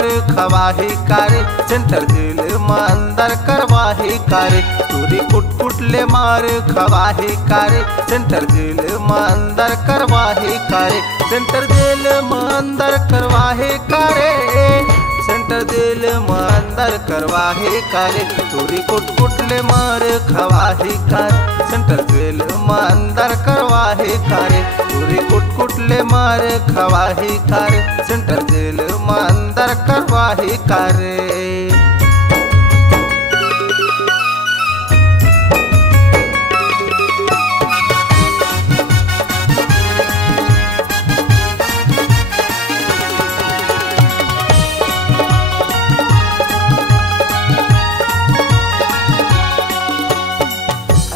मार खवाही कारे, सेंटर जेल में अंदर करवाही कारे। तूरी कुट कुट ले मार खवाही कारे, सेंटर जेल में अंदर करवाही कारे, सेंटर जेल में अंदर करवाही कारे, सेंटर जेल में अंदर करवाही कारे। तूरी कुट कुट ले मार खवाही कारे, सेंटर जेल में अंदर करवाही कारे। तूरी कुट कुट ले मार खवाही कारे, सेंटर जेल में अंदर करवाही कारे।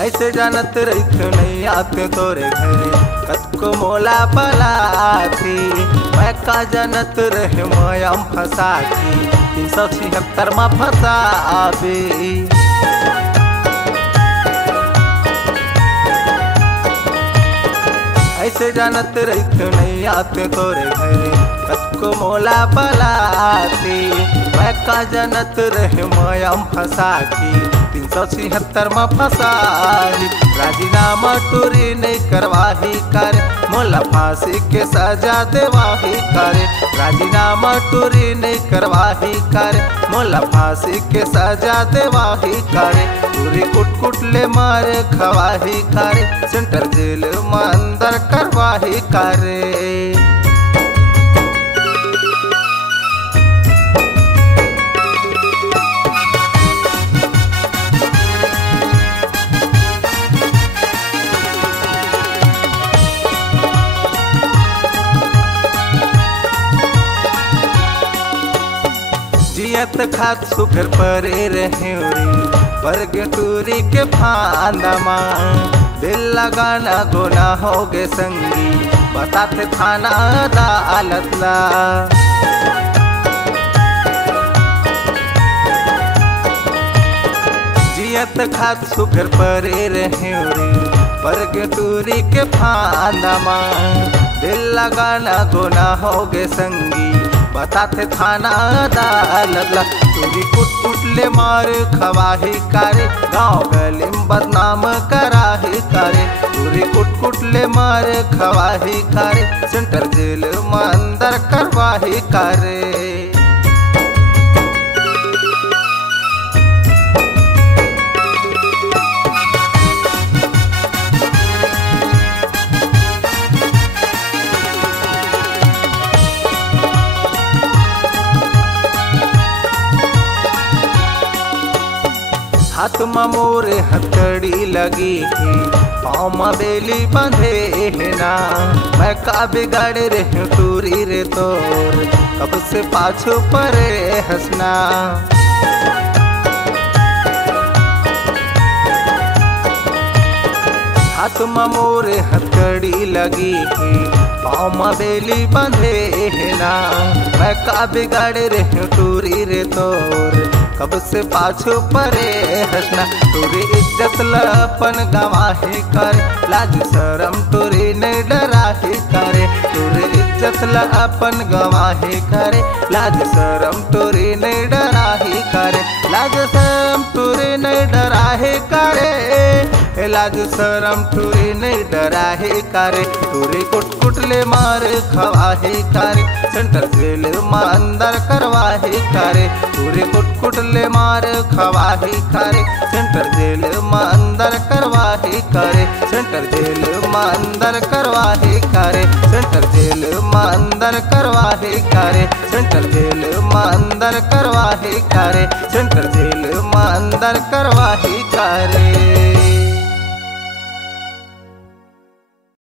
ऐसे जानत रहित नहीं आते तोरे घरे, कतको मोला बलाती। मैं का जानत रहे मयम फसाती, 376 में फसाबी। ऐसे जानत रहित नहीं आते तोरे घरे, कतको मोला बलाती। मैं का जानत रहे मयम फसाती, 376 में फसाली। राजीनामा टोरी नहीं करवाही करे, मोला फांसी के सजा देवाही करे। राजीनामा टोरी नहीं करवाही करे, मोला फांसी के सजा देवाही करे। टोरी कुट कुट ले मार खवाही करे, सेंटर जेल में अंदर करवाही करे। जियत खात सुखर परे रहे वर्ग टूरी के फांदमा। दिल लगाना गोना हो गे संगी, बताते थाना अदालत ला। जियत खात सुखर परे रहे वर्ग टूरी के फांदमा। दिल लगाना गोना हो गे संगी, बताते थाना अदालत। टूरी कुट कुट ले मार खवाही कारे, गाँव गली में बदनाम कराही कारे। टूरी कुट कुट ले मार खवाही कारे, सेंटर जेल में अंदर करवाही कारे। हाथ में मोरे हथकड़ी लगी है, पाँव में बेली बंधे है ना। मैं का बिगाड़े रहे टूरी रे तोर, कब से पाछो परे हंसना। हाथ में मोरे हथकड़ी लगी है, पाँव में बेली बंधे है ना। मैं का बिगाड़े रहे टूरी रे तोर, कब से पाछो परे हंसना। तोरी इज्जत लपन गवाही करे, लाज शरम तोरी नहीं डराही करे। तोरी इज्जत लपन गवाही करे, लाज शरम तोरी नहीं डराही करे। लाज शरम तोरी नहीं डराही करे, लाज शरम तोरी नहीं डराही करे। तोरी कुट कुट ले मार खवाही करे, सेंटर जेल में अंदर करवाही करे। तोरी कुट कुट ले मार खवाही करे, सेंटर जेल में अंदर करवाही करे। सेंटर जेल में अंदर करवाही करे, सेंटर जेल में अंदर करवाही करे। सेंटर जेल में अंदर करवाही करे, सेंटर जेल में अंदर करवाही करे।